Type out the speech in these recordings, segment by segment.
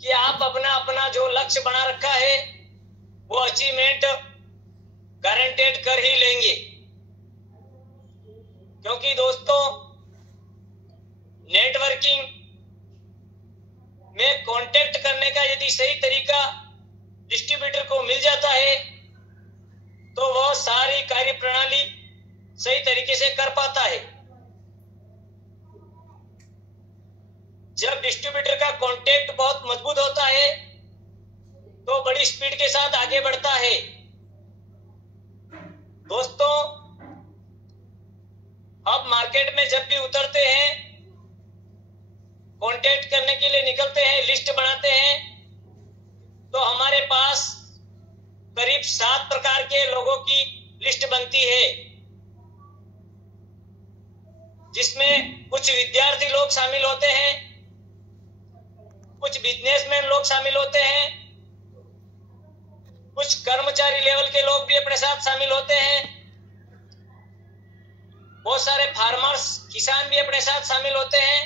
कि आप अपना अपना जो लक्ष्य बना रखा है वो अचीवमेंट गारंटेड कर ही लेंगे। क्योंकि दोस्तों, नेटवर्किंग में कांटेक्ट करने का यदि सही तरीका डिस्ट्रीब्यूटर को मिल जाता है तो वह सारी कार्य प्रणाली सही तरीके से कर पाता है। जब डिस्ट्रीब्यूटर का कांटेक्ट बहुत मजबूत होता है तो बड़ी स्पीड के साथ आगे बढ़ता है। दोस्तों, अब मार्केट में जब भी उतरते हैं, कांटेक्ट करने के लिए निकलते हैं, लिस्ट बनाते हैं, तो हमारे पास करीब 7 प्रकार के लोगों की लिस्ट बनती है, जिसमें कुछ विद्यार्थी लोग शामिल होते हैं, कुछ बिजनेसमैन लोग शामिल होते हैं, कुछ कर्मचारी लेवल के लोग भी अपने साथ शामिल होते हैं, बहुत सारे फार्मर्स, किसान भी अपने साथ शामिल होते हैं,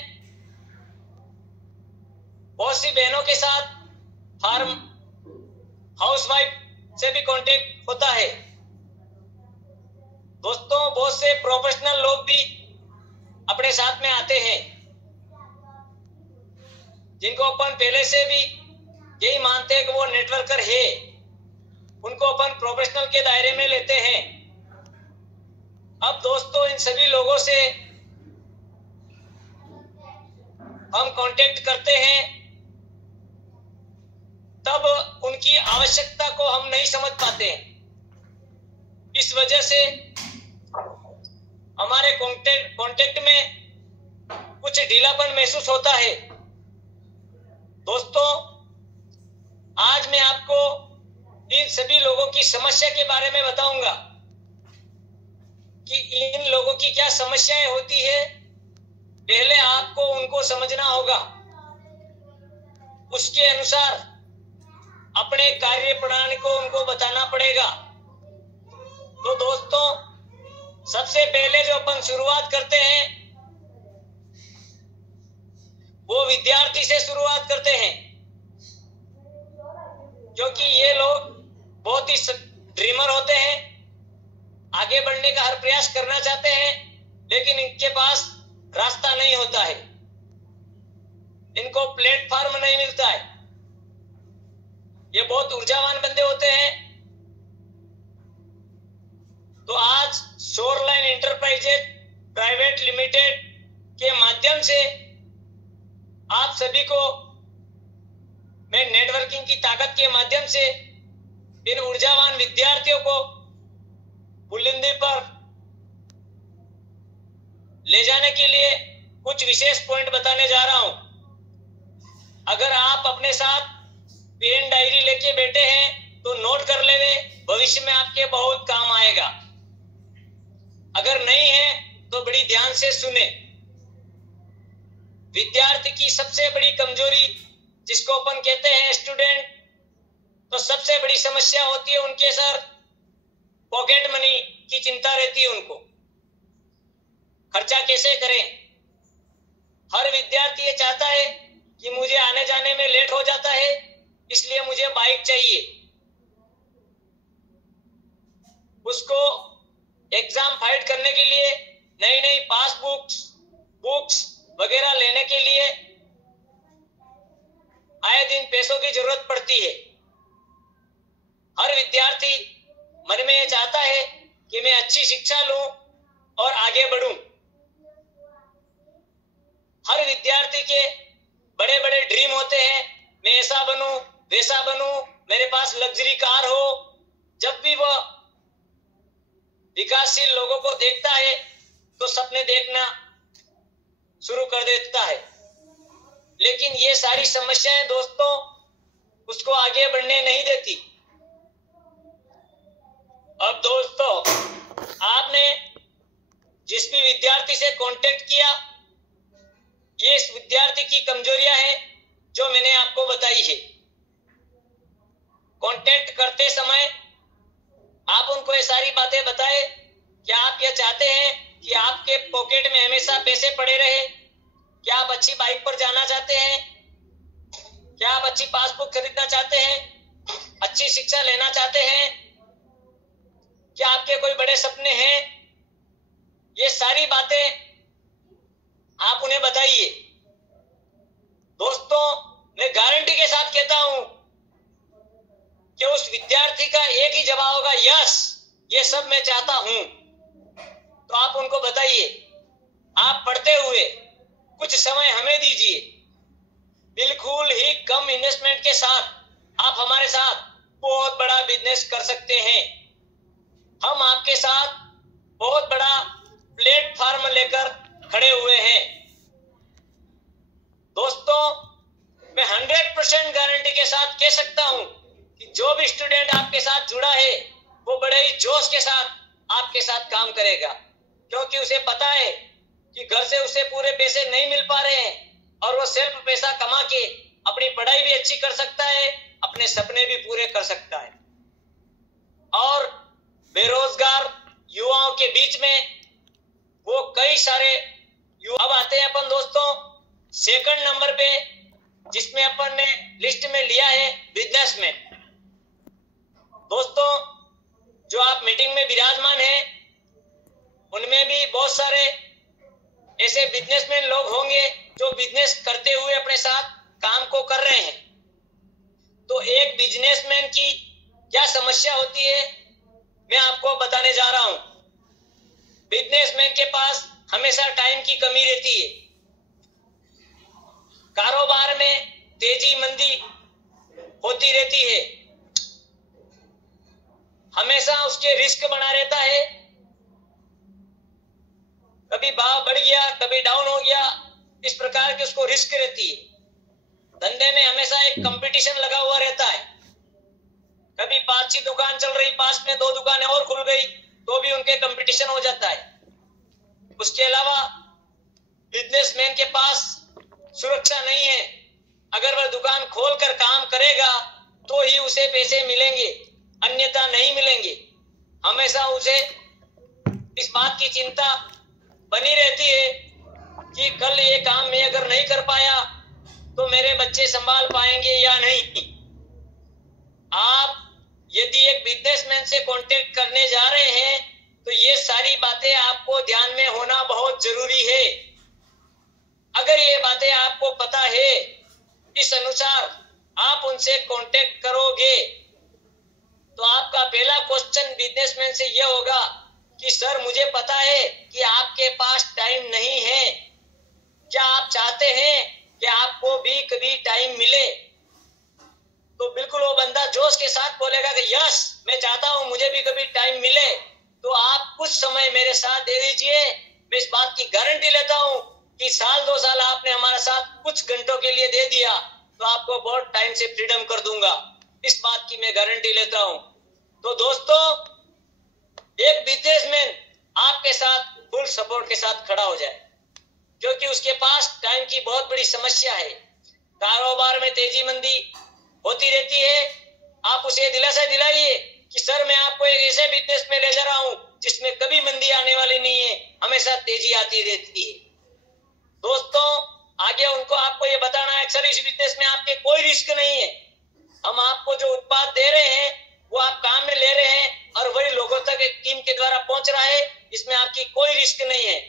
बहुत सी बहनों के साथ फार्म हाउसवाइफ से भी कांटेक्ट होता है। दोस्तों, बहुत से प्रोफेशनल लोग भी अपने साथ में आते हैं, जिनको अपन पहले से भी यही मानते हैं कि वो नेटवर्कर है, उनको अपन प्रोफेशनल के दायरे में लेते हैं। अब दोस्तों, इन सभी लोगों से हम कांटेक्ट करते हैं, तब उनकी आवश्यकता को हम नहीं समझ पाते हैं। इस वजह से हमारे कांटेक्ट में कुछ ढीलापन महसूस होता है। दोस्तों, आज मैं आपको इन सभी लोगों की समस्या के बारे में बताऊंगा कि इन लोगों की क्या समस्याएं होती है। पहले आपको उनको समझना होगा, उसके अनुसार अपने कार्य प्रणाली को उनको बताना पड़ेगा। तो दोस्तों, सबसे पहले जो अपन शुरुआत करते हैं वो विद्यार्थी से शुरुआत करते हैं, क्योंकि ये लोग बहुत ही ड्रीमर होते हैं, आगे बढ़ने का हर प्रयास करना चाहते हैं, लेकिन इनके पास रास्ता नहीं होता है, इनको प्लेटफॉर्म नहीं मिलता है। ये बहुत ऊर्जावान बंदे होते हैं। तो आज शोरलाइन एंटरप्राइजेज प्राइवेट लिमिटेड के माध्यम से आप सभी को मैं नेटवर्किंग की ताकत के माध्यम से इन ऊर्जावान विद्यार्थियों को बुलंदी पर ले जाने के लिए कुछ विशेष पॉइंट बताने जा रहा हूं। अगर आप अपने साथ पेन डायरी लेके बैठे हैं तो नोट कर लेवे, भविष्य में आपके बहुत काम आएगा। अगर नहीं है तो बड़ी ध्यान से सुने। विद्यार्थी की सबसे बड़ी कमजोरी, जिसको अपन कहते हैं स्टूडेंट, तो सबसे बड़ी समस्या होती है उनके सर पॉकेट मनी की चिंता रहती है। उनको खर्चा कैसे करें। हर विद्यार्थी ये चाहता है कि मुझे आने जाने में लेट हो जाता है, इसलिए मुझे बाइक चाहिए। उसको एग्जाम फाइट करने के लिए नई नई पासबुक्स, बुक्स वगैरह लेने के लिए आए दिन पैसों की जरूरत पड़ती है। हर विद्यार्थी मन में ये चाहता है कि मैं अच्छी शिक्षा लूं और आगे बढ़ूं। हर विद्यार्थी के बड़े बड़े ड्रीम होते हैं, मैं ऐसा बनूं, वैसा बनूं, मेरे पास लग्जरी कार हो। जब भी वह विकासशील लोगों को देखता है तो सपने देखना शुरू कर देता है, लेकिन ये सारी समस्याएं दोस्तों उसको आगे बढ़ने नहीं देती। अब दोस्तों, आपने जिस भी विद्यार्थी से कांटेक्ट किया, ये इस विद्यार्थी की कमजोरियां हैं जो मैंने आपको बताई है। कांटेक्ट करते समय आप उनको ये सारी बातें बताएं। क्या आप ये चाहते हैं कि आपके पॉकेट में हमेशा पैसे पड़े रहे? क्या आप अच्छी बाइक पर जाना चाहते हैं? क्या आप अच्छी पासबुक खरीदना चाहते हैं, अच्छी शिक्षा लेना चाहते हैं, क्या आपके कोई बड़े सपने हैं, ये सारी बातें आप उन्हें बताइए। दोस्तों, मैं गारंटी के साथ कहता हूं कि उस विद्यार्थी का एक ही जवाब होगा, यस, ये सब मैं चाहता हूं। तो आप उनको बताइए, आप पढ़ते हुए कुछ समय हमें दीजिए, बिल्कुल ही कम इन्वेस्टमेंट के साथ आप हमारे साथ बहुत बड़ा बिजनेस कर सकते हैं। हम आपके साथ बहुत बड़ा प्लेटफॉर्म लेकर खड़े हुए हैं। दोस्तों, मैं 100% गारंटी के साथ कह सकता हूं कि जो भी स्टूडेंट आपके साथ जुड़ा है वो बड़े ही जोश के साथ आपके साथ काम करेगा, क्योंकि उसे पता है कि घर से उसे पूरे पैसे नहीं मिल पा रहे हैं और वो सेल्फ पैसा कमा के अपनी पढ़ाई भी अच्छी कर सकता है, अपने सपने भी पूरे कर सकता है। और बेरोजगार युवाओं के बीच में वो कई सारे युवा। अब आते हैं अपन दोस्तों सेकंड नंबर पे, जिसमें अपन ने लिस्ट में लिया है बिजनेसमैन। दोस्तों, जो आप मीटिंग में विराजमान हैं उनमें भी बहुत सारे ऐसे बिजनेसमैन लोग होंगे जो बिजनेस करते हुए अपने साथ काम को कर रहे हैं। तो एक बिजनेसमैन की क्या समस्या होती है मैं आपको बताने जा रहा हूं। बिजनेसमैन के पास हमेशा टाइम की कमी रहती है। कारोबार में तेजी मंदी होती रहती है, हमेशा उसके रिस्क बना रहता है। कभी भाव बढ़ गया, कभी डाउन हो गया, इस प्रकार की उसको रिस्क रहती है। धंधे में हमेशा एक कंपटीशन लगा हुआ रहता है। कभी 5-6 दुकान चल रही, पास में 2 दुकानें और खुल गई तो भी उनके कंपटीशन हो जाता है। उसके अलावा बिजनेसमैन के पास सुरक्षा नहीं है। अगर वह दुकान खोलकर काम करेगा तो ही उसे पैसे मिलेंगे, अन्यथा नहीं मिलेंगे। हमेशा उसे इस बात की चिंता बनी रहती है कि कल ये काम मैं अगर नहीं कर पाया तो मेरे बच्चे संभाल पाएंगे या नहीं। आप यदि एक बिजनेसमैन से कांटेक्ट करने जा रहे हैं तो ये सारी बातें आपको ध्यान में होना बहुत जरूरी है। अगर ये बातें आपको पता है, इस अनुसार आप उनसे कांटेक्ट करोगे तो आपका पहला क्वेश्चन बिजनेसमैन से यह होगा कि सर, मुझे पता है कि आपके पास टाइम नहीं है, क्या आप चाहते हैं कि आपको भी कभी टाइम मिले? तो बिल्कुल वो बंदा जोश के साथ बोलेगा कि यस, मैं चाहता हूं मुझे भी कभी टाइम मिले, तो आप कुछ समय मेरे साथ दे दीजिए। मैं इस बात की गारंटी लेता हूं कि 1-2 साल आपने हमारे साथ कुछ घंटों के लिए दे दिया तो आपको बहुत टाइम से फ्रीडम कर दूंगा। इस बात की मैं गारंटी लेता हूं। तो दोस्तों, एक बिजनेसमैन आपके साथ फुल सपोर्ट के साथ खड़ा हो जाए, क्योंकि उसके पास टाइम की बहुत बड़ी समस्या है। कारोबार में तेजी मंदी होती रहती है। आप उसे दिलासा दिलाइए कि सर, मैं आपको एक ऐसे बिजनेस में ले जा रहा हूं जिसमें कभी मंदी आने वाली नहीं है, हमेशा तेजी आती रहती है। दोस्तों, आगे उनको आपको ये बताना है, सर, इस बिजनेस में आपके कोई रिस्क नहीं है। हम आपको जो उत्पाद दे रहे हैं वो आप काम में ले रहे हैं और वही लोगों तक एक टीम के द्वारा पहुंच रहा है। इसमें आपकी कोई रिस्क नहीं है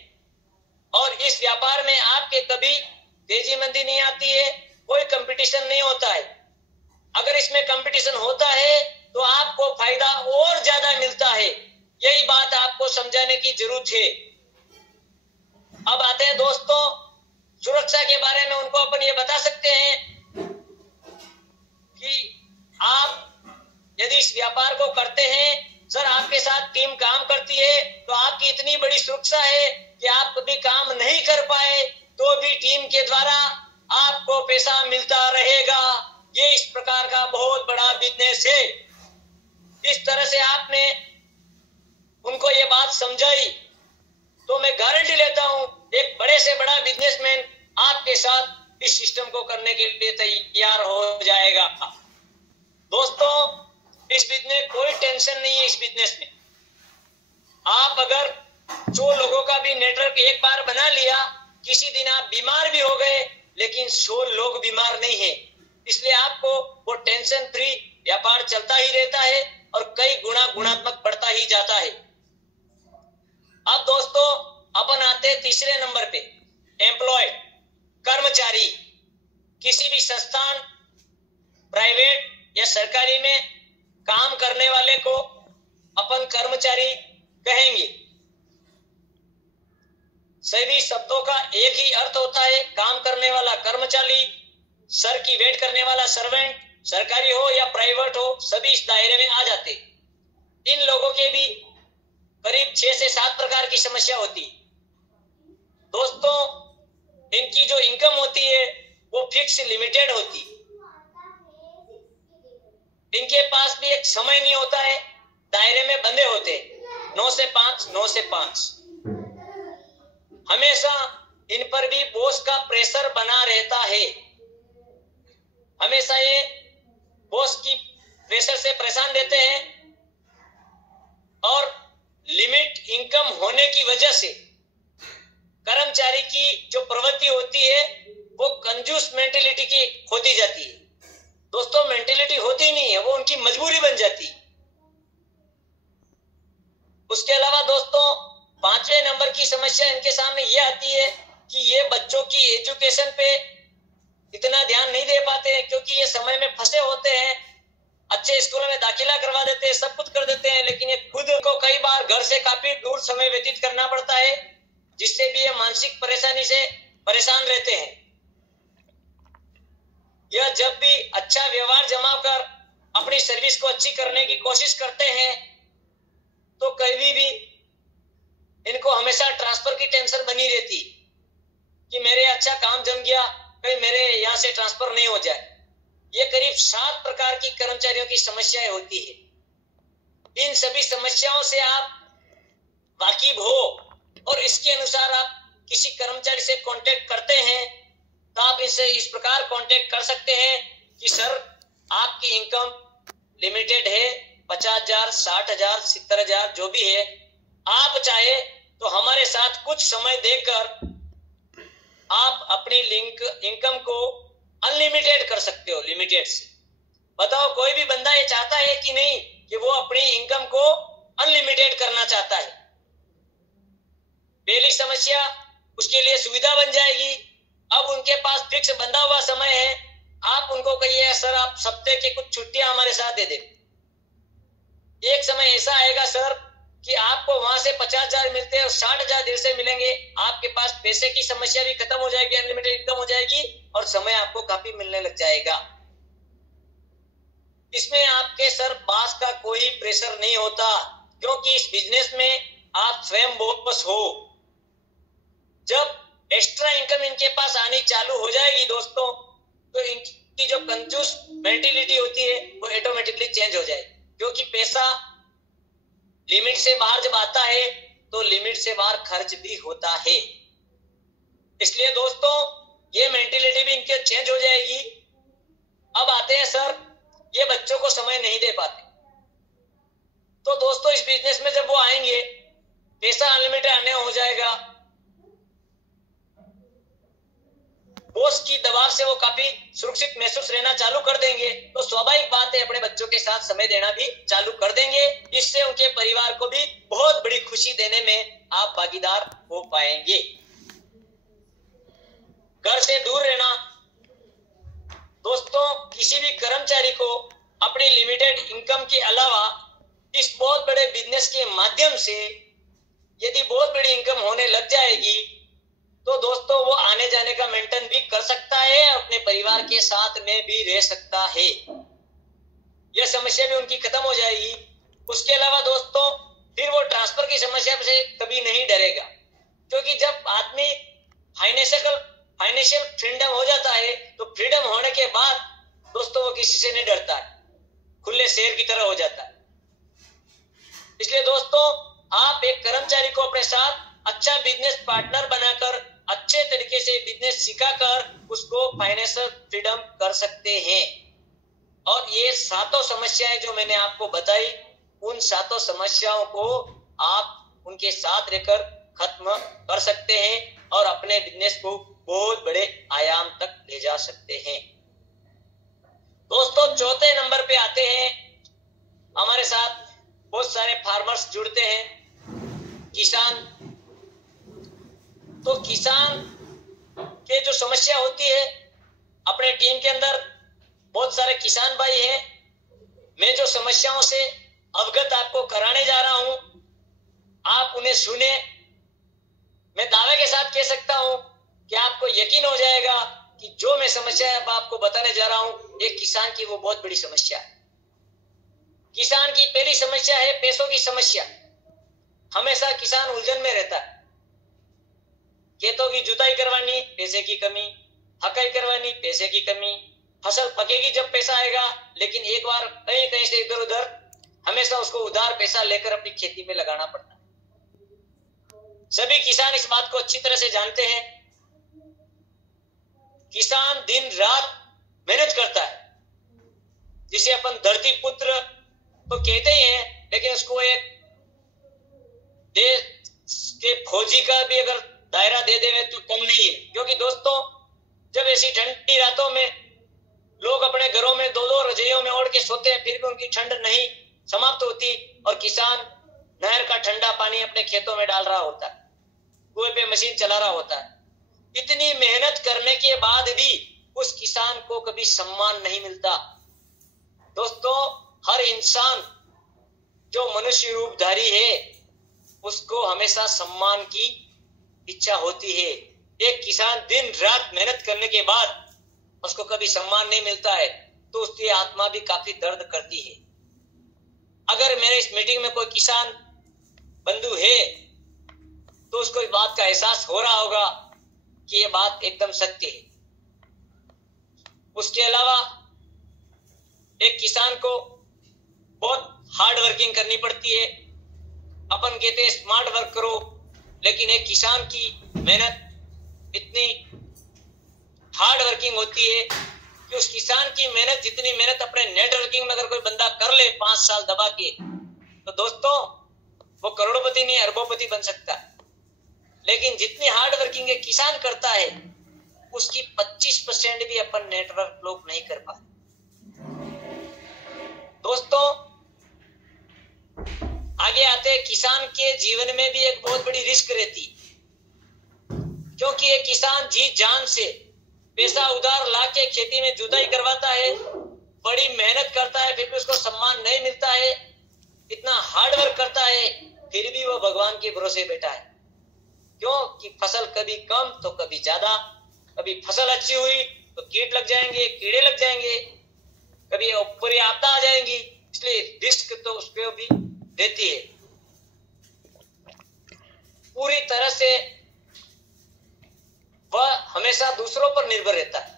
और इस व्यापार में आपके कभी तेजी मंदी नहीं आती है, कोई कंपटीशन नहीं होता है। अगर इसमें कंपटीशन होता है तो आपको फायदा और ज्यादा मिलता है। यही बात आपको समझाने की जरूरत है। अब आते हैं दोस्तों, सुरक्षा के बारे में उनको अपन ये बता सकते हैं कि आप यदि इस व्यापार को करते हैं, सर, आपके साथ टीम काम करती है तो आपकी इतनी बड़ी सुरक्षा है कि आप कभी काम नहीं कर पाए तो भी टीम के द्वारा आपको पैसा मिलता रहेगा। ये इस प्रकार का बहुत बड़ा बिजनेस है। इस तरह से आपने उनको ये बात समझाई तो मैं गारंटी लेता हूं एक बड़े से बड़ा बिजनेसमैन आपके साथ इस सिस्टम को करने के लिए तैयार हो जाएगा। दोस्तों, इस बिजनेस कोई टेंशन नहीं है। इस बिजनेस में आप अगर 100 लोगों का भी नेटवर्क एक बार बना लिया, किसी दिन आप बीमार भी हो गए लेकिन 100 लोग बीमार नहीं है। इसलिए आपको वो टेंशन फ्री व्यापार चलता ही रहता है और कई गुणात्मक बढ़ता ही जाता है। अब दोस्तों अपन आते हैं तीसरे नंबर पे, एम्प्लॉय, कर्मचारी। किसी भी संस्थान, प्राइवेट या सरकारी में काम करने वाले को अपन कर्मचारी कहेंगे। सभी शब्दों का एक ही अर्थ होता है, काम करने वाला कर्मचारी, सर की वेट करने वाला सर्वेंट, सरकारी हो या प्राइवेट हो, सभी इस दायरे में आ जाते। इन लोगों के भी करीब 6 से 7 प्रकार की समस्या होती। दोस्तों इनकी जो इनकम होती है वो फिक्स लिमिटेड होती। इनके पास भी एक समय नहीं होता है, दायरे में बंधे होते, 9 से 5, 9 से 5। हमेशा इन पर भी बॉस का प्रेशर बना रहता है। हमेशा ये बॉस की प्रेशर से परेशान रहते हैं और लिमिट इनकम होने की वजह से कर्मचारी की जो प्रवृत्ति होती है वो कंजूस मेंटेलिटी की होती जाती है। दोस्तों मेंटेलिटी होती नहीं है, वो उनकी मजबूरी बन जाती। उसके अलावा दोस्तों 5वें नंबर की समस्या इनके सामने ये आती है कि ये बच्चों की एजुकेशन पे इतना ध्यान नहीं दे पाते हैं, क्योंकि ये समय में फंसे होते हैं। अच्छे स्कूलों में दाखिला करवा देते हैं, सब कुछ कर देते हैं, लेकिन ये खुद को कई बार घर से काफी दूर समय व्यतीत करना पड़ता है, जिससे भी ये मानसिक परेशानी से परेशान रहते हैं। यह जब भी अच्छा व्यवहार जमाकर अपनी सर्विस को अच्छी करने की कोशिश करते हैं तो कभी भी इनको हमेशा ट्रांसफर की टेंशन बनी रहती कि मेरे अच्छा काम जम गया, कहीं मेरे यहां से ट्रांसफर नहीं हो जाए। ये करीब 7 प्रकार की कर्मचारियों की समस्याएं होती है। इन सभी समस्याओं से आप वाकिफ हो और इसके अनुसार आप किसी कर्मचारी से कांटेक्ट करते हैं तो आप इनसे इस प्रकार कांटेक्ट कर सकते हैं कि सर आपकी इनकम लिमिटेड है, 50,000, 60,000, 70,000 जो भी है, आप चाहे तो हमारे साथ कुछ समय देकर आप अपनी इनकम को अनलिमिटेड कर सकते हो, लिमिटेड से। बताओ कोई भी बंदा ये चाहता है कि नहीं कि वो अपनी इनकम को अनलिमिटेड करना चाहता है। पहली समस्या उसके लिए सुविधा बन जाएगी। अब उनके पास फिक्स बंधा हुआ समय है, आप उनको कहिए सर आप सप्ताह के कुछ छुट्टियां हमारे साथ दे दे। एक समय ऐसा आएगा सर कि आपको वहां से 50,000 मिलते हैं और 60,000 देर से मिलेंगे, आपके पास पैसे की समस्या भी खत्म हो जाएगी, अनलिमिटेड इनकम हो जाएगी और समय आपको काफी मिलने लग जाएगा। इसमें आपके सर बॉस का कोई प्रेशर नहीं होता, क्योंकि इस बिजनेस में आप स्वयं बॉस हो। जब एक्स्ट्रा इनकम इनके पास आनी चालू हो जाएगी दोस्तों, तो इनकी जो कंजूस मेंटेलिटी होती है वो ऑटोमेटिकली चेंज हो जाएगी, क्योंकि पैसा लिमिट से बाहर जब आता है तो लिमिट से बाहर खर्च भी होता है। इसलिए दोस्तों ये मेंटेलिटी भी इनके चेंज हो जाएगी। अब आते हैं सर ये बच्चों को समय नहीं दे पाते, तो दोस्तों इस बिजनेस में जब वो आएंगे पैसा अनलिमिटेड आने हो जाएगा, बॉस की दबाव से वो काफी सुरक्षित महसूस रहना चालू कर देंगे, तो स्वाभाविक बात है अपने बच्चों के साथ समय देना भी चालू कर देंगे। इससे उनके परिवार को भी बहुत बड़ी खुशी देने में आप भागीदार हो पाएंगे। घर से दूर रहना, दोस्तों किसी भी कर्मचारी को अपनी लिमिटेड इनकम के अलावा इस बहुत बड़े बिजनेस के माध्यम से यदि बहुत बड़ी इनकम होने लग जाएगी तो दोस्तों वो आने जाने का मेंटेन भी कर सकता है, अपने परिवार के साथ में भी रह सकता है। यह समस्या भी उनकी खत्म हो जाएगी। उसके अलावा दोस्तों फिर वो ट्रांसफर की समस्या से कभी नहीं डरेगा, क्योंकि जब आदमी फाइनेंशियल फ्रीडम हो जाता है तो फ्रीडम होने के बाद दोस्तों वो किसी से नहीं डरता है, खुले शेर की तरह हो जाता है। इसलिए दोस्तों आप एक कर्मचारी को अपने साथ अच्छा बिजनेस पार्टनर बनाकर अच्छे तरीके से बिजनेस सिखाकर उसको फाइनेंशियल फ्रीडम कर सकते हैं। और ये 7 समस्याएं जो मैंने आपको बताई, उन 7 समस्याओं को आप उनके साथ रहकर खत्म कर सकते हैं और अपने बिजनेस को बहुत बड़े आयाम तक ले जा सकते हैं। वर्ड्स जुड़ते हैं किसान। तो किसान के जो समस्या होती है, अपने टीम के अंदर बहुत सारे किसान भाई हैं। मैं जो समस्याओं से अवगत आपको कराने जा रहा हूं, आप उन्हें सुने। मैं दावे के साथ कह सकता हूं कि आपको यकीन हो जाएगा कि जो मैं समस्या अब आपको बताने जा रहा हूं, एक किसान की वो बहुत बड़ी समस्या है। किसान की पहली समस्या है पैसों की समस्या। हमेशा किसान उलझन में रहता है। खेतों की जुताई करवानी, पैसे की कमी, हकाई करवानी, पैसे की कमी, फसल पकेगी जब पैसा आएगा, लेकिन एक बार कहीं कहीं से इधर उधर हमेशा उसको उधार पैसा लेकर अपनी खेती में लगाना पड़ता है। सभी किसान इस बात को अच्छी तरह से जानते हैं। किसान दिन रात मेहनत करता है, जिसे अपन धरती पुत्र तो कहते ही हैं, लेकिन उसको एक देश के फौजी का भी अगर दायरा दे देवे तो कम नहीं है। क्योंकि दोस्तों, जब ऐसी ठंडी रातों में लोग अपने घरों में दो दो रजाइयों में ओढ़ के सोते हैं, फिर भी उनकी ठंड नहीं समाप्त होती, और किसान नहर का ठंडा पानी अपने खेतों में डाल रहा होता है, कुएं पे मशीन चला रहा होता है। इतनी मेहनत करने के बाद भी उस किसान को कभी सम्मान नहीं मिलता। दोस्तों, हर इंसान जो मनुष्य रूपधारी है, उसको हमेशा सम्मान की इच्छा होती है। एक किसान दिन रात मेहनत करने के बाद उसको कभी सम्मान नहीं मिलता है, तो उसकी आत्मा भी काफी दर्द करती है। अगर मेरे इस मीटिंग में कोई किसान बंधु है, तो उसको इस बात का एहसास हो रहा होगा कि ये बात एकदम सत्य है। उसके अलावा एक किसान को बहुत हार्ड वर्किंग करनी पड़ती है। अपन कहते हैं स्मार्ट वर्क करो, लेकिन एक किसान की मेहनत इतनी हार्ड वर्किंग होती है कि उस किसान की मेहनत, जितनी मेहनत अपने नेटवर्किंग में अगर कोई बंदा कर ले 5 साल दबा के, तो दोस्तों वो करोड़पति नहीं अरबोपति बन सकता। लेकिन जितनी हार्ड वर्किंग एक किसान करता है, उसकी 25% भी अपन नेटवर्क लोग नहीं कर पाते। दोस्तों, आगे आते हैं, किसान के जीवन में भी एक बहुत बड़ी रिस्क रहती, क्योंकि एक किसान जी जान से पैसा उधार लाके खेती में जुताई करवाता है, बड़ी मेहनत करता है, फिर भी उसको सम्मान नहीं मिलता है। इतना हार्ड वर्क करता है, फिर भी वो भगवान के भरोसे बैठा है। क्यों? कि फसल कभी कम तो कभी ज्यादा, कभी फसल अच्छी हुई तो कीट लग जाएंगे, कीड़े लग जाएंगे, कभी ऊपरी आपदा आ जाएंगी, इसलिए रिस्क तो उसको भी देती है। पूरी तरह से वह हमेशा दूसरों पर निर्भर रहता है।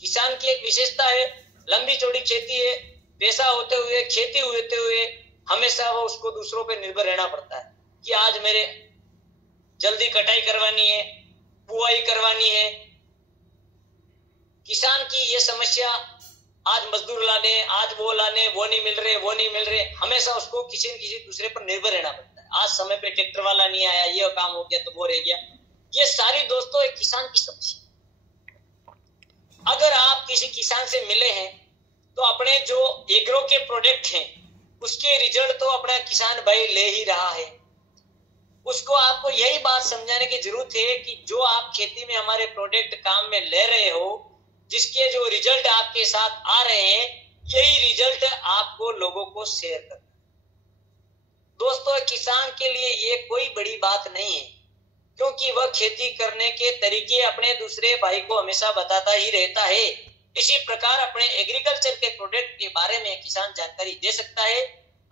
किसान की एक विशेषता है, लंबी चौड़ी खेती है, पैसा होते हुए, खेती होते हुए हमेशा वो उसको दूसरों पर निर्भर रहना पड़ता है कि आज मेरे जल्दी कटाई करवानी है, बुआई करवानी है। किसान की ये समस्या, आज मजदूर लाने, आज वो लाने, वो नहीं मिल रहे, वो नहीं मिल रहे, हमेशा उसको किसी न किसी दूसरे पर निर्भर रहना पड़ता है। आज समय पे ट्रैक्टर वाला नहीं आया, ये काम हो गया तो वो रह गया। ये सारी दोस्तों एक किसान की समस्या। अगर आप किसी किसान से मिले हैं, तो अपने जो एग्रो के प्रोडक्ट हैं, उसके रिजल्ट तो अपना किसान भाई ले ही रहा है। उसको आपको यही बात समझाने की जरूरत है कि जो आप खेती में हमारे प्रोडक्ट काम में ले रहे हो, जिसके जो रिजल्ट आपके साथ आ रहे हैं, यही रिजल्ट आपको लोगों को शेयर करना। दोस्तों, किसान के लिए ये कोई बड़ी बात नहीं है, क्योंकि वह खेती करने के तरीके अपने दूसरे भाई को हमेशा बताता ही रहता है। इसी प्रकार अपने एग्रीकल्चर के प्रोडक्ट के बारे में किसान जानकारी दे सकता है।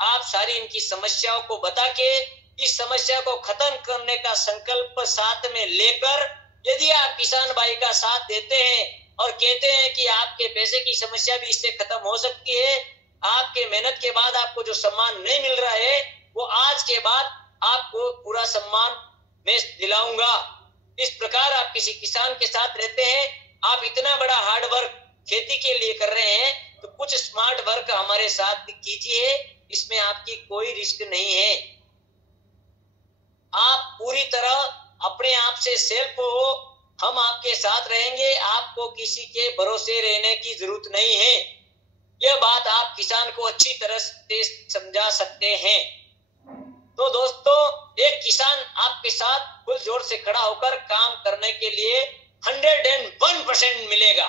आप सारी इनकी समस्याओं को बता के इस समस्या को खत्म करने का संकल्प साथ में लेकर, यदि आप किसान भाई का साथ देते हैं और कहते हैं कि आपके पैसे की समस्या भी इससे खत्म हो सकती है, आपके मेहनत के बाद आपको जो सम्मान नहीं मिल रहा है, वो आज के बाद आपको पूरा सम्मान मैं दिलाऊंगा। इस प्रकार आप किसी किसान के साथ रहते हैं, आप इतना बड़ा हार्ड वर्क खेती के लिए कर रहे हैं, तो कुछ स्मार्ट वर्क हमारे साथ कीजिए, इसमें आपकी कोई रिस्क नहीं है। आप पूरी तरह अपने आप से सेल्फ हो, हम आपके साथ रहेंगे, आपको किसी के भरोसे रहने की जरूरत नहीं है। यह बात आप किसान को अच्छी तरह से समझा सकते हैं। तो दोस्तों, एक किसान आपके साथ फुल जोर से खड़ा होकर काम करने के लिए 101% मिलेगा।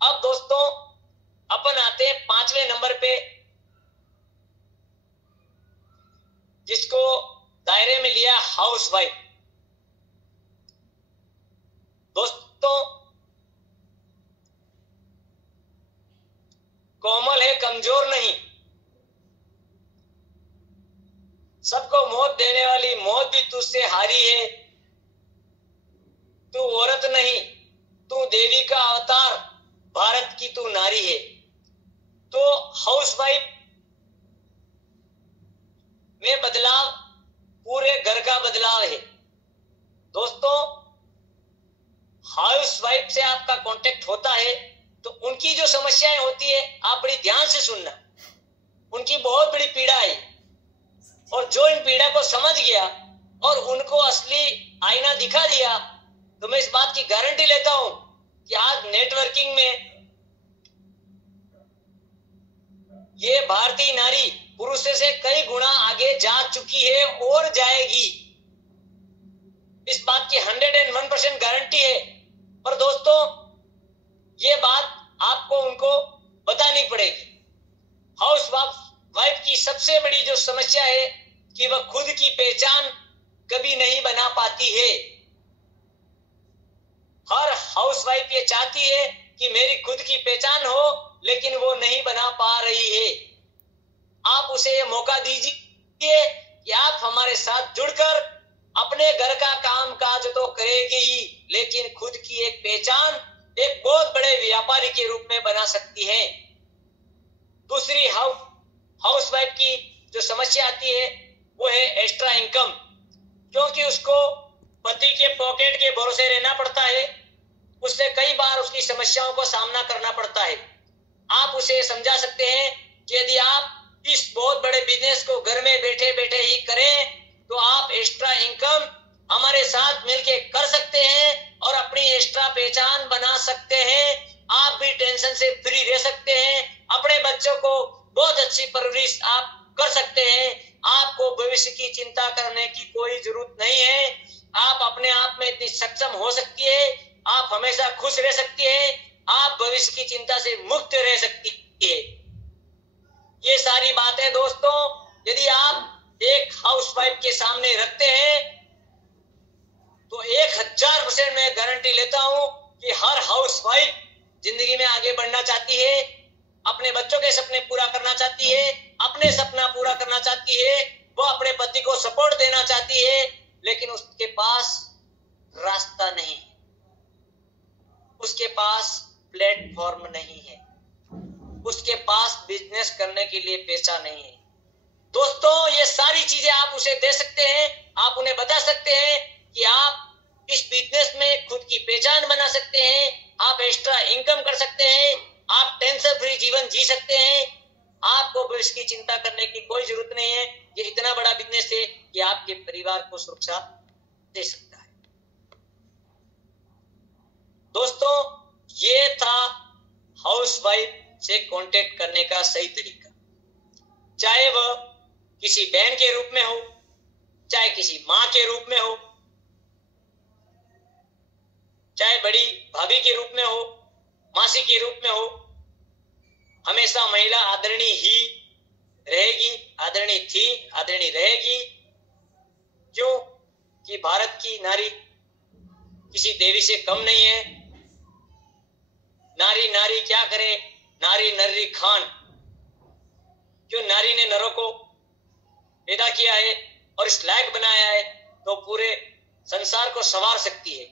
अब दोस्तों, अपन आते हैं 5वें नंबर पे, जिसको दायरे में लिया हाउसवाइफ। दोस्तों, कोमल है, कमजोर नहीं। सबको मौत देने वाली मौत भी तुझसे हारी है। तू औरत नहीं, तू देवी का अवतार, भारत की तू नारी है। तो हाउसवाइफ में बदलाव पूरे घर का बदलाव है। दोस्तों, हाउसवाइफ से आपका कांटेक्ट होता है तो उनकी जो समस्याएं होती है, आप बड़ी ध्यान से सुनना। उनकी बहुत बड़ी पीड़ा है, और जो इन पीड़ा को समझ गया और उनको असली आईना दिखा दिया, तो मैं इस बात की गारंटी लेता हूं कि आज नेटवर्किंग में ये भारतीय नारी पुरुषों से कई गुना आगे जा चुकी है और जाएगी। इस बात की 101% गारंटी है। पर दोस्तों, ये बात आपको उनको बतानी पड़ेगी। हाउस वाइफ की सबसे बड़ी जो समस्या है कि वह खुद की पहचान कभी नहीं बना पाती है। हर हाउसवाइफ ये चाहती है कि मेरी खुद की पहचान हो, लेकिन वो नहीं बना पा रही है। आप उसे ये मौका दीजिए कि आप हमारे साथ जुड़कर अपने घर का काम काज तो करेगी ही, लेकिन खुद की एक पहचान एक बहुत बड़े व्यापारी के रूप में बना सकती है। दूसरी हाउसवाइफ की जो समस्या आती है वो है एक्स्ट्रा इनकम, क्योंकि उसको पति के पॉकेट के भरोसे रहना पड़ता है। उससे कई बार उसकी समस्याओं को सामना करना पड़ता है। आप उसे समझा सकते हैं कि यदि आप इस बहुत बड़े बिजनेस को घर में बैठे बैठे ही करें तो आप एक्स्ट्रा इनकम हमारे साथ मिलके कर सकते हैं और अपनी एक्स्ट्रा पहचान बना सकते हैं। आप भी टेंशन से फ्री रह सकते हैं। अपने बच्चों को बहुत अच्छी परवरिश आप कर सकते हैं। आपको भविष्य की चिंता करने की कोई जरूरत नहीं है। आप अपने आप में इतनी सक्षम हो सकती है। आप हमेशा खुश रह सकती है। आप भविष्य की चिंता से मुक्त रह सकती है। ये सारी बातें दोस्तों, यदि आप एक हाउसवाइफ के सामने रखते हैं तो 1000% मैं गारंटी लेता हूं कि हर हाउसवाइफ जिंदगी में आगे बढ़ना चाहती है, अपने बच्चों के सपने पूरा करना चाहती है, अपने सपना पूरा करना चाहती है, वो अपने पति को सपोर्ट देना चाहती है, लेकिन उसके पास रास्ता नहीं, उसके पास प्लेटफॉर्म नहीं है, उसके पास बिजनेस करने के लिए पैसा नहीं है। दोस्तों, ये सारी चीजें आप उसे दे सकते हैं। आप उन्हें बता सकते हैं कि आप इस बिजनेस में खुद की पहचान बना सकते हैं, आप एक्स्ट्रा इनकम कर सकते हैं, आप टेंशन फ्री जीवन जी सकते हैं। आपको भविष्य की चिंता करने की कोई जरूरत नहीं है। ये इतना बड़ा बिजनेस है कि आपके परिवार को सुरक्षा दे सकता है। दोस्तों, ये था हाउसवाइफ से कांटेक्ट करने का सही तरीका। चाहे वह किसी बहन के रूप में हो, चाहे किसी मां के रूप में हो, चाहे बड़ी भाभी के रूप में हो, मासी के रूप में हो, हमेशा महिला आदरणीय ही रहेगी, आदरणीय थी, आदरणीय रहेगी। क्यों? कि भारत की नारी किसी देवी से कम नहीं है। नारी नारी क्या करे, नारी नर्री खान। क्यों? नारी ने नरों को पैदा किया है और इस लायक बनाया है तो पूरे संसार को संवार सकती है।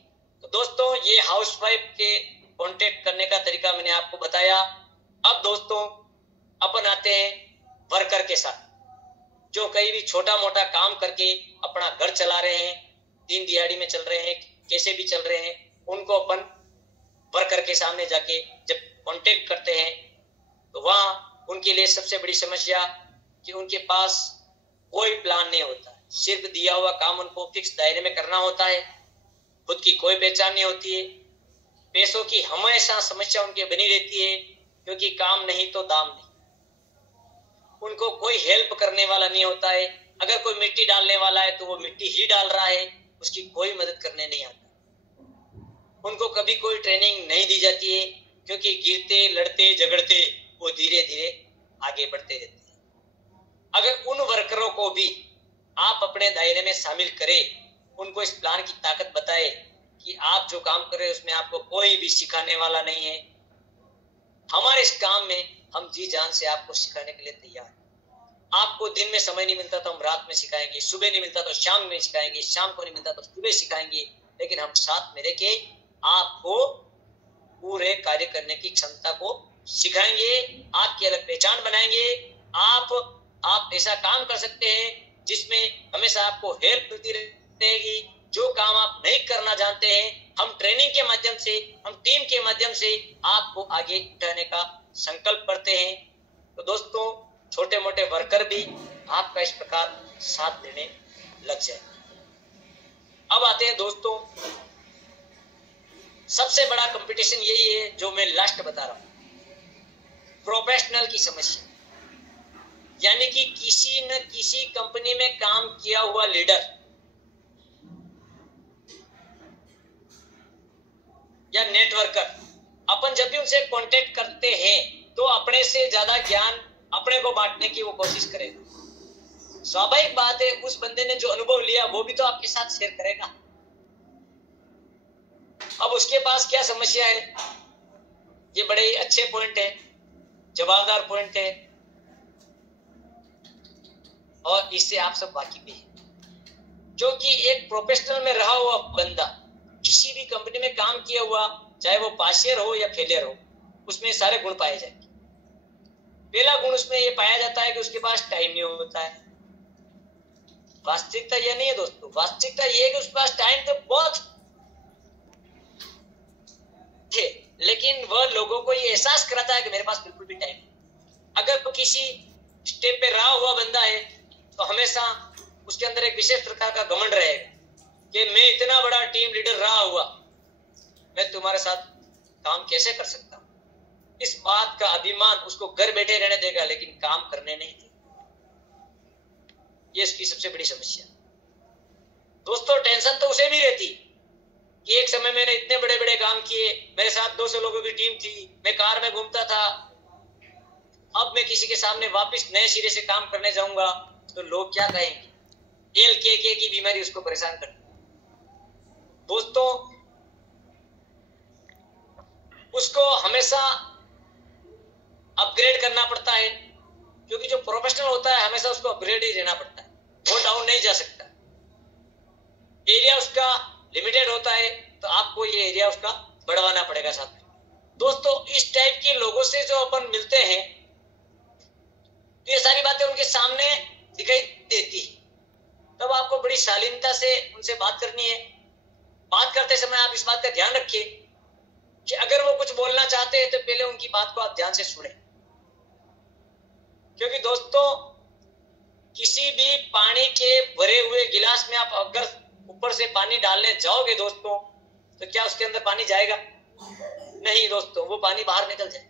तो दोस्तों, ये हाउसवाइफ के कांटेक्ट करने का तरीका मैंने आपको बताया। अब दोस्तों, अपन आते हैं वर्कर के साथ, जो कहीं भी छोटा मोटा काम करके अपना घर चला रहे हैं, दिन दिहाड़ी में चल रहे हैं, कैसे भी चल रहे हैं, उनको अपन वर्कर के सामने जाके जब कांटेक्ट करते हैं तो वहां उनके लिए सबसे बड़ी समस्या कि उनके पास कोई प्लान नहीं होता। सिर्फ दिया हुआ काम उनको फिक्स दायरे में करना होता है। खुद की कोई पहचान नहीं होती है। पैसों की हमेशा समस्या उनके बनी रहती है, क्योंकि काम नहीं तो दाम नहीं। उनको कोई हेल्प करने वाला नहीं होता है। अगर कोई मिट्टी डालने वाला है तो वो मिट्टी ही डाल रहा है, उसकी कोई मदद करने नहीं आता। उनको कभी कोई ट्रेनिंग नहीं दी जाती है, क्योंकि गिरते लड़ते झगड़ते वो धीरे धीरे आगे बढ़ते रहते हैं। अगर उन वर्करों को भी आप अपने दायरे में शामिल करें, उनको इस प्लान की ताकत बताए कि आप जो काम कर रहे हैं उसमें आपको कोई भी सिखाने वाला नहीं है, हमारे इस काम में हम जी जान से आपको सिखाने के लिए तैयार हैं। आपको दिन में समय नहीं मिलता तो हम रात में सिखाएंगे, सुबह नहीं मिलता तो शाम में सिखाएंगे, शाम को नहीं मिलता तो सुबह सिखाएंगे, लेकिन हम साथ में रह के आपको पूरे कार्य करने की क्षमता को सिखाएंगे, आपकी अलग पहचान बनाएंगे। आप ऐसा काम कर सकते हैं जिसमें हमेशा आपको हेल्प मिलती रहेगी। जो काम आप नहीं करना जानते हैं, हम ट्रेनिंग के माध्यम से, हम टीम के माध्यम से आपको आगे उठाने का संकल्प करते हैं। तो दोस्तों, छोटे मोटे वर्कर भी आपका इस प्रकार साथ देने लग जाए। अब आते हैं दोस्तों, सबसे बड़ा कंपटीशन यही है जो मैं लास्ट बता रहा हूं, प्रोफेशनल की समस्या। यानी कि किसी न किसी कंपनी में काम किया हुआ लीडर या नेटवर्कर, अपन जब भी उनसे कांटेक्ट करते हैं तो अपने से ज्यादा ज्ञान अपने को बांटने की वो कोशिश करेगा। स्वाभाविक बात है, उस बंदे ने जो अनुभव लिया वो भी तो आपके साथ शेयर करेगा। अब उसके पास क्या समस्या है, ये बड़े ही अच्छे पॉइंट है, जवाबदार पॉइंट है, और इससे आप सब वाकिफ हैं। क्योंकि एक प्रोफेशनल में रहा हुआ बंदा किसी भी कंपनी में काम किया हुआ, चाहे वो पासियर हो या फेलियर हो, उसमें सारे गुण पाए जाएंगे। पहला गुण उसमें ये पाया जाता है कि उसके पास टाइम नहीं होता है। वास्तविकता यह नहीं है दोस्तों, वास्तविकता यह है कि उसके पास टाइम तो बहुत थे, लेकिन वह लोगों को ये एहसास कराता है कि मेरे पास बिल्कुल भी टाइम नहीं। अगर तो किसी स्टेप पे रहा हुआ बंदा है तो हमेशा उसके अंदर एक विशेष प्रकार का घमंड रहेगा कि मैं इतना बड़ा टीम लीडर रहा हुआ, मैं तुम्हारे साथ काम कैसे कर सकता हूं। इस बात का अभिमान उसको घर बैठे रहने देगा, लेकिन काम करने नहीं देगा। ये इसकी सबसे बड़ी समस्या। दोस्तों, टेंशन तो उसे भी रहती कि एक समय मैंने इतने बड़े बड़े काम किए, मेरे साथ 200 लोगों की टीम थी, मैं कार में घूमता था, अब मैं किसी के सामने वापस नए सिरे से काम करने जाऊंगा तो लोग क्या कहेंगे। LKK की बीमारी उसको परेशान करती। दोस्तों, उसको हमेशा अपग्रेड करना पड़ता है, क्योंकि जो प्रोफेशनल होता है हमेशा उसको अपग्रेड ही रहना पड़ता है, वो डाउन नहीं जा सकता। एरिया उसका लिमिटेड होता है तो आपको ये एरिया उसका बढ़वाना पड़ेगा साथ में। दोस्तों, इस टाइप के लोगों से जो अपन मिलते हैं तो ये सारी बातें उनके सामने दिखाई देती है, तब आपको बड़ी शालीनता से उनसे बात करनी है। बात करते समय आप इस बात का ध्यान रखिए कि अगर वो कुछ बोलना चाहते हैं तो पहले उनकी बात को आप ध्यान से सुने। क्योंकि दोस्तों, किसी भी पानी के भरे हुए गिलास में आप अगर ऊपर से पानी डालने जाओगे दोस्तों, तो क्या उसके अंदर पानी जाएगा? नहीं दोस्तों, वो पानी बाहर निकल जाए।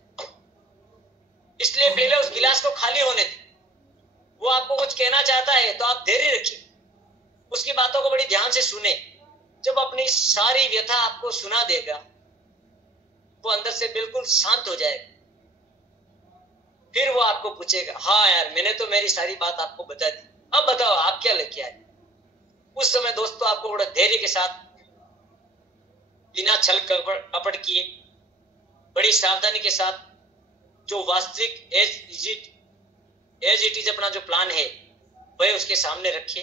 इसलिए पहले उस गिलास को खाली होने दें। वो आपको कुछ कहना चाहता है तो आप धैर्य रखिए, उसकी बातों को बड़ी ध्यान से सुने। जब अपनी सारी व्यथा आपको सुना देगा, वो अंदर से बिल्कुल शांत हो जाएगा। फिर वो आपको पूछेगा, हाँ यार, मैंने तो मेरी सारी बात आपको बता दी, अब बताओ आप क्या लेके आए। उस समय दोस्तों आपको बड़ा धैर्य के साथ, बिना छल कपट किए, बड़ी सावधानी के साथ, जो वास्तविक एज इट इज अपना जो प्लान है वह उसके सामने रखे,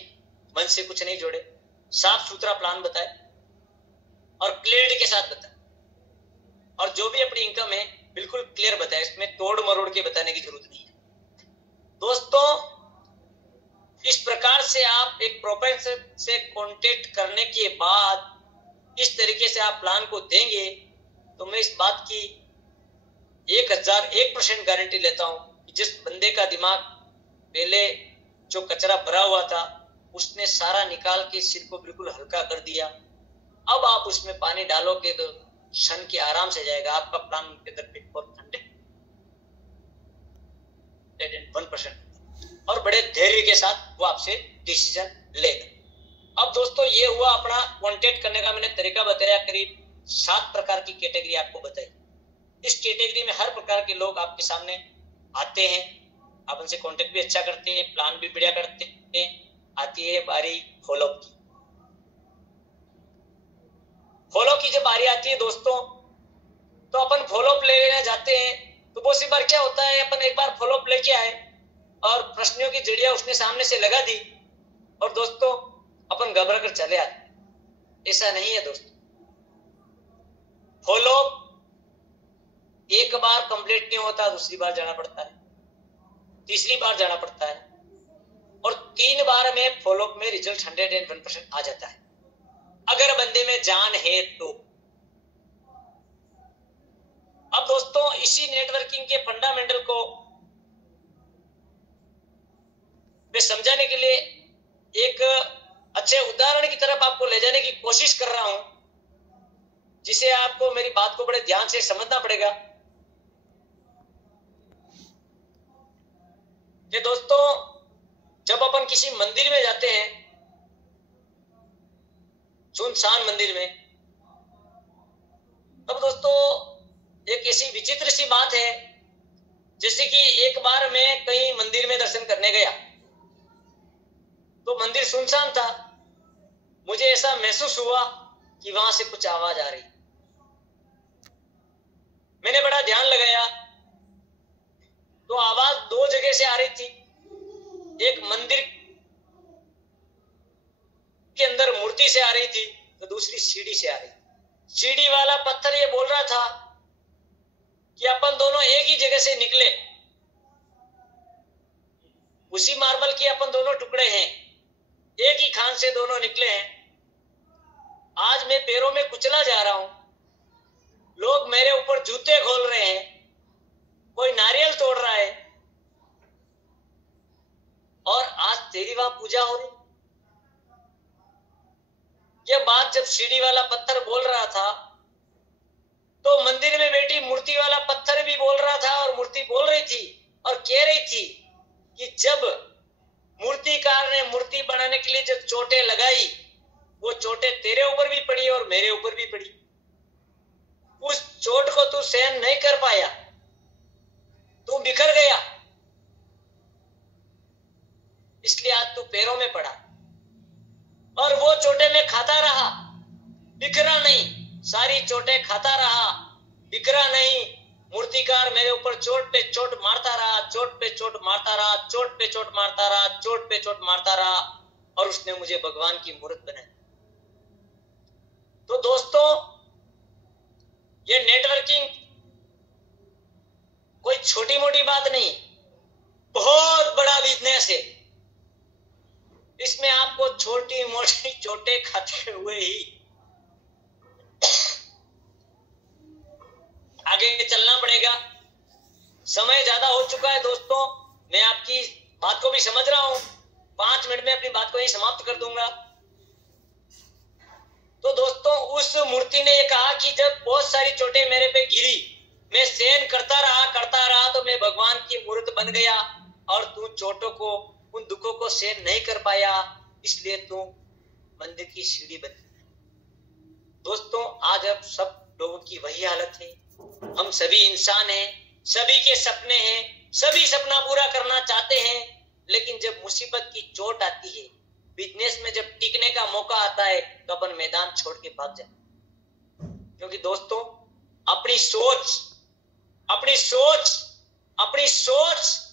मन से कुछ नहीं जोड़े, साफ सुथरा प्लान बताए और क्लियरिटी के साथ बताए। और जो भी अपनी इनकम है बिल्कुल क्लियर बताए, इसमें तोड़ मरोड़ के बताने की जरूरत नहीं है। दोस्तों, इस प्रकार से आप एक प्रोफेसर से कांटेक्ट करने के बाद इस तरीके से आप प्लान को देंगे तो मैं इस बात की 1001% गारंटी लेता हूं कि जिस बंदे का दिमाग पहले जो कचरा भरा हुआ था उसने सारा निकाल के सिर को बिल्कुल हल्का कर दिया। अब आप उसमें पानी डालोगे तो क्षण के आराम से जाएगा। आपका प्लान उनके अंदर 1% और बड़े धैर्य के साथ वो आपसे डिसीजन लेगा। अब दोस्तों ये हुआ अपना कांटेक्ट करने का मैंने तरीका बताया, करीब 7 प्रकार की कैटेगरी आपको बताई। इस कैटेगरी में हर प्रकार के लोग आपके सामने आते हैं, आप उनसे कांटेक्ट भी अच्छा करते हैं, प्लान भी बढ़िया करते हैं। आती है बारी फॉलोअप की। फॉलो की जब बारी आती है दोस्तों, तो अपन फॉलोअप ले लेने जाते हैं। तो बहुत सी बार क्या होता है, अपन एक बार फॉलोअप लेके आए और प्रश्नों की जड़ियां उसने सामने से लगा दी और दोस्तों अपन घबरा कर चले आते। ऐसा नहीं है दोस्तों, फॉलोअप एक बार कंप्लीट नहीं होता, दूसरी बार जाना पड़ता है, तीसरी बार जाना पड़ता है और 3 बार में फॉलोअप में रिजल्ट 101% आ जाता है, अगर बंदे में जान है तो। अब दोस्तों इसी नेटवर्किंग के फंडामेंटल को मैं समझाने के लिए एक अच्छे उदाहरण की तरफ आपको ले जाने की कोशिश कर रहा हूं, जिसे आपको मेरी बात को बड़े ध्यान से समझना पड़ेगा। कि दोस्तों जब अपन किसी मंदिर में जाते हैं, सुनसान मंदिर में, तब दोस्तों एक ऐसी विचित्र सी बात है, जैसे कि एक बार मैं कहीं मंदिर में दर्शन करने गया तो मंदिर सुनसान था। मुझे ऐसा महसूस हुआ कि वहां से कुछ आवाज आ रही। मैंने बड़ा ध्यान लगाया तो आवाज 2 जगह से आ रही थी। एक मंदिर के अंदर मूर्ति से आ रही थी तो दूसरी सीढ़ी से आ रही थी। सीढ़ी वाला पत्थर ये बोल रहा था कि अपन दोनों एक ही जगह से निकले, उसी मार्बल के अपन दोनों टुकड़े हैं, एक ही खान से दोनों निकले हैं। आज मैं पैरों में कुचला जा रहा हूं, लोग मेरे ऊपर जूते खोल रहे हैं, कोई नारियल तोड़ रहा है और आज तेरी वहां पूजा हो रही। यह बात जब सीढ़ी वाला पत्थर बोल रहा था तो मंदिर में बैठी मूर्ति वाला पत्थर भी बोल रहा था और मूर्ति बोल रही थी और कह रही थी कि जब मूर्तिकार ने मूर्ति बनाने के लिए जब चोटें लगाई, वो चोटें तेरे ऊपर भी पड़ी और मेरे ऊपर भी पड़ी। उस चोट को तू सहन नहीं कर पाया, तू बिखर गया, इसलिए आज तू पैरों में पड़ा। और वो चोटें मैं खाता रहा, बिखरा नहीं, सारी चोटें खाता रहा, बिखरा नहीं। मूर्तिकार मेरे ऊपर चोट पे चोट मारता रहा, चोट पे चोट मारता रहा, चोट पे चोट मारता रहा, चोट पे चोट मारता रहा और उसने मुझे भगवान की मूर्त बनाई। तो दोस्तों ये नेटवर्किंग कोई छोटी मोटी बात नहीं, बहुत बड़ा बिजनेस है। इसमें आपको छोटी मोटी चोटें खाते हुए ही आगे चलना पड़ेगा। समय ज्यादा हो चुका है दोस्तों, मैं आपकी बात को भी समझ रहा हूं, 5 मिनट में अपनी बात को ही समाप्त कर दूंगा। तो दोस्तों उस मूर्ति ने ये कहा कि जब बहुत सारी चोटें मेरे पे गिरी, मैं सहन करता रहा तो मैं भगवान की मूर्त बन गया और तू चोटों को, उन दुखों को सहन नहीं कर पाया, इसलिए तू मंदिर की सीढ़ी बन गया। दोस्तों आज अब सब लोगों की वही हालत है। हम सभी इंसान हैं, सभी के सपने हैं, सभी सपना पूरा करना चाहते हैं, लेकिन जब मुसीबत की चोट आती है, बिजनेस में जब टिकने का मौका आता है, तो अपन मैदान छोड़ के भाग जाते। क्योंकि दोस्तों अपनी सोच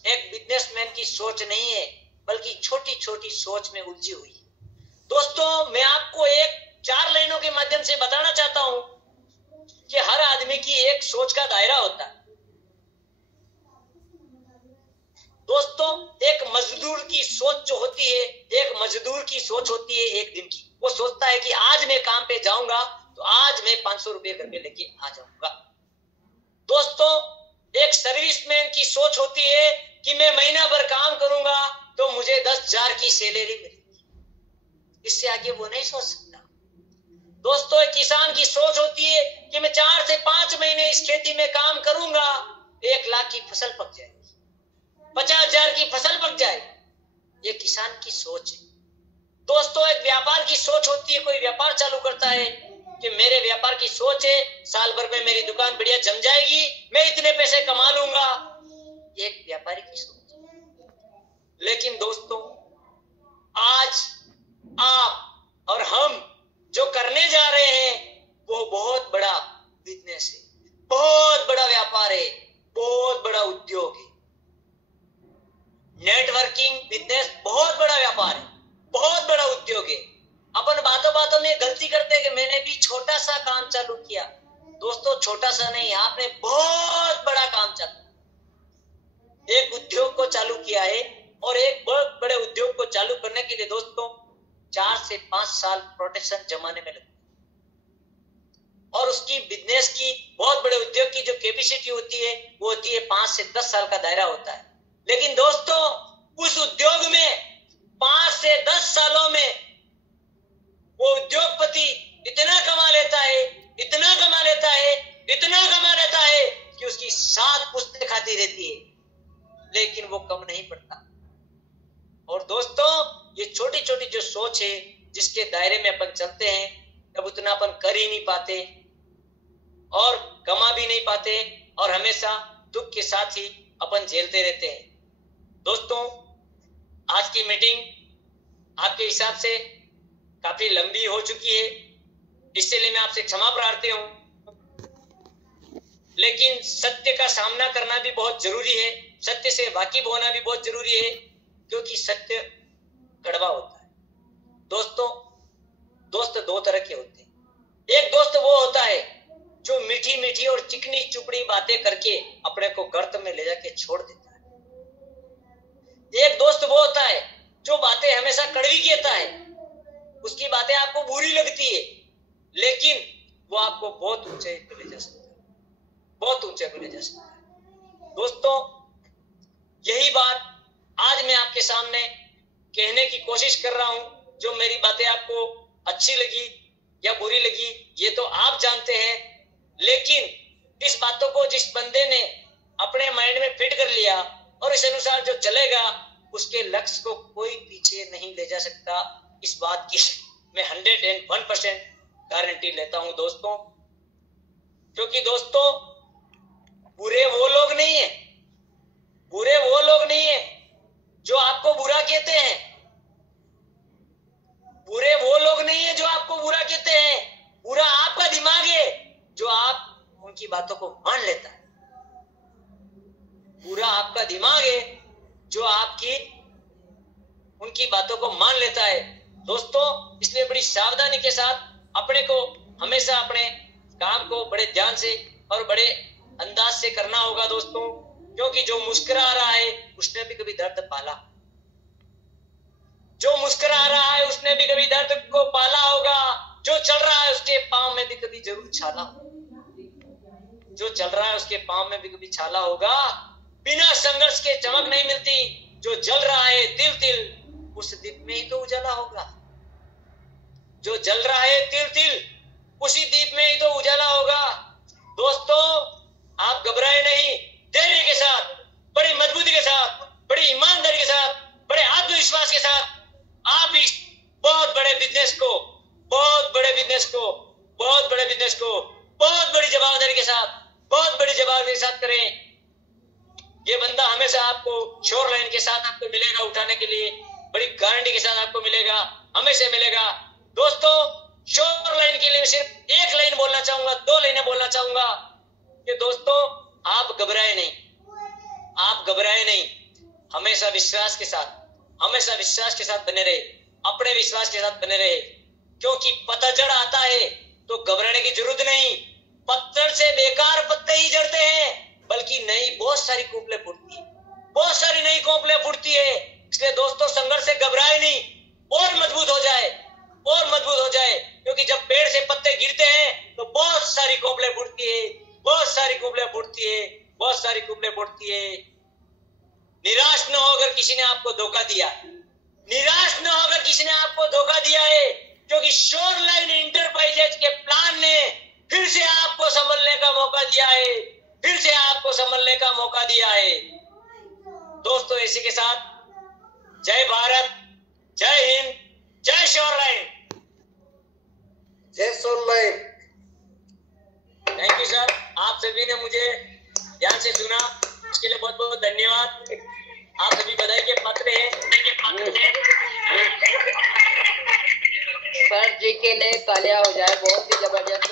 एक बिजनेसमैन की सोच नहीं है, बल्कि छोटी छोटी सोच में उलझी हुई है। दोस्तों मैं आपको एक 4 लाइनों के माध्यम से बताना चाहता हूं कि हर आदमी की एक सोच का दायरा होता है। दोस्तों एक मजदूर की सोच जो होती है, एक मजदूर की सोच होती है एक दिन की। वो सोचता है कि आज मैं काम पे जाऊंगा तो आज मैं 500 रुपये घर पे लेके आ जाऊंगा। दोस्तों एक सर्विसमैन की सोच होती है कि मैं महीना भर काम करूंगा तो मुझे 10,000 की सैलरी मिलेगी, इससे आगे वो नहीं सोच सकता। दोस्तों एक किसान की सोच होती है कि मैं 4 से 5 महीने इस खेती में काम करूंगा, 1 लाख की फसल पक जाएगी, 50,000 की फसल पक जाए, ये किसान की सोच है दोस्तों। एक व्यापार की सोच होती है, कोई व्यापार चालू करता है कि मेरे व्यापार की सोच है साल भर में मेरी दुकान बढ़िया जम जाएगी, मैं इतने पैसे कमा लूंगा, ये एक व्यापारी की सोच है। लेकिन दोस्तों आज आप और हम जो करने जा रहे हैं वो बहुत बड़ा बिजनेस है, बहुत बड़ा व्यापार है, बहुत बड़ा उद्योग है। नेटवर्किंग बिजनेस बहुत बड़ा व्यापार है, बहुत बड़ा उद्योग है। अपन बातों बातों में गलती करते हैं कि मैंने भी छोटा सा काम चालू किया। दोस्तों छोटा सा नहीं, आपने बहुत बड़ा काम चालू, एक उद्योग को चालू किया है। और एक बहुत बड़े उद्योग को चालू करने के लिए दोस्तों 4 से 5 साल प्रोटेक्शन जमाने में लगते, और उसकी बिजनेस की, बहुत बड़े उद्योग की जो कैपेसिटी होती है वो होती है 5 से 10 साल का दायरा होता है। लेकिन दोस्तों उस उद्योग में 5 से 10 सालों में वो उद्योगपति इतना कमा लेता है, इतना कमा लेता है, इतना कमा लेता है कि उसकी 7 पुश्तें खाती रहती है, लेकिन वो कम नहीं पड़ता। और दोस्तों ये छोटी छोटी जो सोच है जिसके दायरे में अपन चलते हैं, तब उतना अपन कर ही नहीं पाते और कमा भी नहीं पाते, और हमेशा दुख के साथ ही अपन झेलते रहते हैं। दोस्तों आज की मीटिंग आपके हिसाब से काफी लंबी हो चुकी है, इसके लिए मैं आपसे क्षमा प्रार्थी हूं। लेकिन सत्य का सामना करना भी बहुत जरूरी है, सत्य से वाकिफ होना भी बहुत जरूरी है, क्योंकि सत्य कड़वा होता है। दोस्तों दोस्त 2 तरह के होते हैं। एक दोस्त वो होता है जो मीठी मीठी और चिकनी चुपड़ी बातें करके अपने को गर्त में ले जाके छोड़ देता है। एक दोस्त वो होता है जो बातें हमेशा कड़वी कहता है, उसकी बातें आपको बुरी लगती है, लेकिन वो आपको बहुत ऊंचे पे ले जा सकता है, बहुत ऊंचे पे ले जा सकता है। दोस्तों यही बात आज मैं आपके सामने कहने की कोशिश कर रहा हूं। जो मेरी बातें आपको अच्छी लगी या बुरी लगी ये तो आप जानते हैं, लेकिन इस बातों को जिस बंदे ने अपने माइंड में फिट कर लिया और इस अनुसार जो चलेगा उसके लक्ष्य को कोई पीछे नहीं ले जा सकता। इस बात की मैं 101% गारंटी लेता हूं दोस्तों, क्योंकि दोस्तों बुरे वो लोग नहीं है, बुरे वो लोग नहीं है जो आपको बुरा कहते हैं, बुरे वो लोग नहीं है जो आपको बुरा कहते हैं, बुरा आपका दिमाग है जो आप उनकी बातों को मान लेता है। बुरा आपका दिमाग है जो आपकी उनकी बातों को मान लेता है। दोस्तों इसलिए बड़ी सावधानी के साथ अपने को हमेशा अपने काम को बड़े ध्यान से और बड़े अंदाज से करना होगा दोस्तों, क्योंकि जो मुस्कुरा रहा है उसने भी कभी दर्द पाला, जो मुस्कुरा रहा है उसने भी कभी दर्द को पाला होगा, जो चल रहा है उसके पांव में भी कभी जरूर छाला होगा, जो चल रहा है उसके पांव में भी कभी छाला होगा। बिना संघर्ष के चमक नहीं मिलती, जो जल रहा है तिल तिल उस दीप में ही तो उजाला होगा, जो जल रहा है तिल तिल उसी दीप में ही तो उजाला होगा। दोस्तों आप घबराए नहीं, धैर्य के साथ, बड़ी मजबूती के साथ, बड़ी ईमानदारी के साथ, बड़े आत्मविश्वास के साथ आप इस बहुत बड़े बिजनेस को, बहुत बड़े बिजनेस को, बहुत बड़े बिजनेस को बहुत बड़ी जवाबदारी के साथ, बहुत बड़ी जवाबदारी के साथ करें। ये बंदा हमेशा आपको शोर लाइन के साथ आपको मिलेगा, उठाने के लिए बड़ी गारंटी के साथ आपको मिलेगा, हमेशा मिलेगा। दोस्तों शोर लाइन के लिए सिर्फ एक लाइन बोलना चाहूंगा, 2 लाइनें बोलना चाहूंगा कि दोस्तों आप घबराए नहीं, आप घबराए नहीं, हमेशा विश्वास के साथ, हमेशा विश्वास के साथ बने रहे, अपने विश्वास के साथ बने रहे, क्योंकि पतझड़ आता है तो घबराने की जरूरत नहीं। पत्थर से बेकार पत्ते ही जड़ते हैं, बल्कि नई बहुत सारी कोपलें फूटती है, बहुत सारी नई कोपलें फूटती है। इसलिए दोस्तों संघर्ष से घबराए नहीं, और मजबूत हो जाए, और मजबूत हो जाए, क्योंकि जब पेड़ से पत्ते गिरते हैं तो बहुत सारी कोपलें फूटती है, बहुत सारी कोपलें फूटती है, बहुत सारी कोपलें फूटती है। निराश न हो अगर किसी ने आपको धोखा दिया, निराश न हो अगर किसी ने आपको धोखा दिया है, क्योंकि शोर लाइन इंटरप्राइजेज के प्लान ने फिर से आपको संभलने का मौका दिया है, फिर से आपको संभलने का मौका दिया है। दोस्तों इसी के साथ जय भारत, जय हिंद, जय शोरलाइन। जय शोरलाइन। थैंक यू सर, आप सभी ने मुझे ध्यान से सुना, इसके लिए बहुत बहुत धन्यवाद। आप सभी बधाई के पात्र हैं। सर जी के लिए तालियां हो जाए, बहुत ही जबरदस्त।